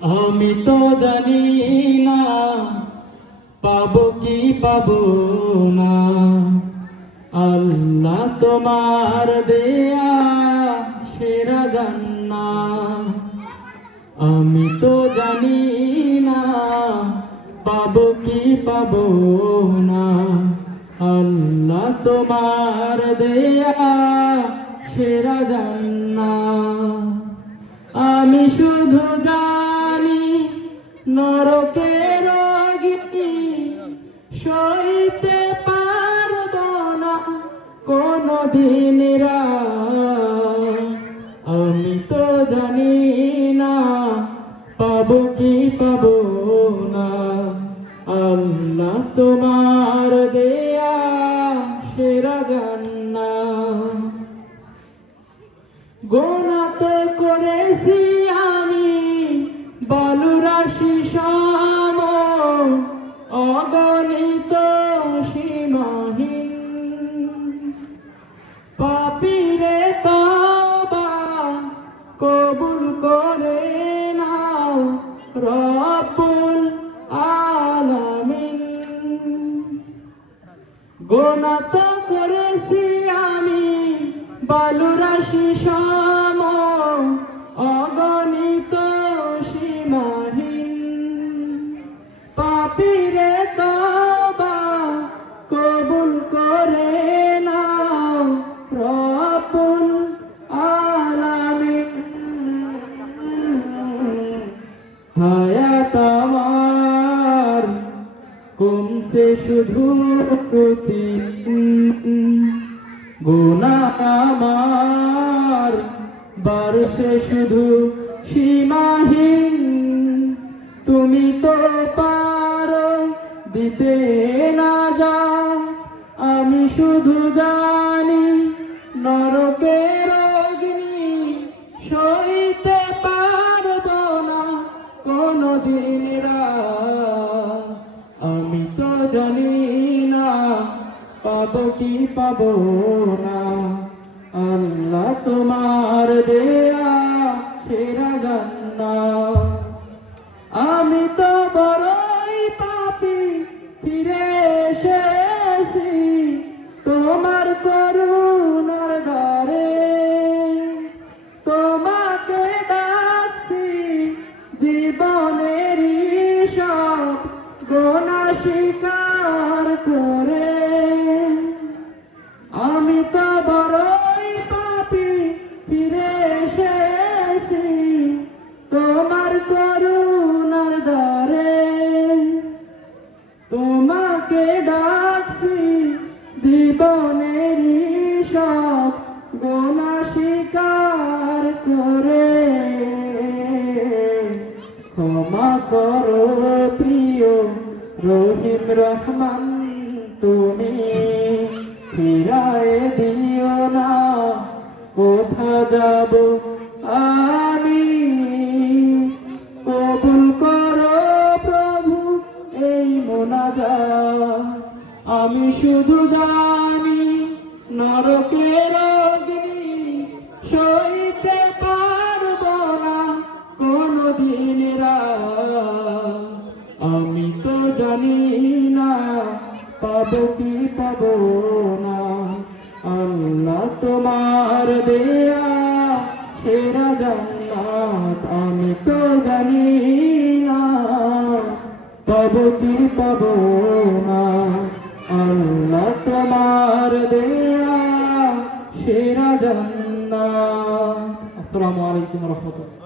আমি তো জানি না পাবো কি পাবো না, আল্লাহ তোমার দেয়া সেরা জান্নাত। আমি তো জানি না পাবো কি পাবো না, আল্লাহ তোমার দেয়া সেরা জান্নাত। আমি শুধু জানি নরকের অগ্নি সইতে পারব না কোনদিন রাত। আমি তো জানি না পাবো কি পাবো না, আল্লাহ তোমার দেয়া সেরা জান্নাত। গোনা তো করেছি আমি বালুরাশি সম, অগণিত সীমাহীন। পাপীরে তওবা কবুল করে নাও রব্বুল আলামিন। গোনা তো করেছি আমি বালুরাশি সম, অগণিত সীমাহীন। পাপীরে তওবা কবুল করে নাও রব্বুল আলামিন। হায়াত আমার কমছে শুধু প্রতিদিন, গুনাহ আমার বাড়ছে শুধু সীমাহীন। তুমি তো পারো দিতে না যা, আমি শুধু জানি নরকের অগ্নি সইতে পারব না কোনদিন রাত। আমি তো জানি না পাবো কি পাবো না, আল্লাহ তোমার দেয়া সেরা জান্নাত। আমি তো বড়ই পাপী ফিরে এসেছি তোমার করুণার দ্বারে। তোমাকে ডাকছি জীবনের সব গোনা স্বীকার করে। আমি তো বড়ই পাপী ফিরে এসেছি তোমার করুণার দ্বারে। তোমাকে ডাকছি জীবনের সব গোনা স্বীকার করে। ক্ষমা করো প্রিয় রহিম রহমান তুমি, ফিরায়ে দিও না কোথা যাব আমি। কবুল করো প্রভু এই মোনাজাত। আমি শুধু জানি নরকের অগ্নি সইতে পারব না কোনদিন রাত। আমি তো জানি না পাবো কি পাবো না, আল্লাহ তোমার দেয়া সেরা জান্নাত। আমি তো জানি না পাবো কি পাবো না, আল্লাহ তোমার দেয়া সেরা জান্নাত। আসসালামু আলাইকুম ওয়া রাহমাতুল্লাহ।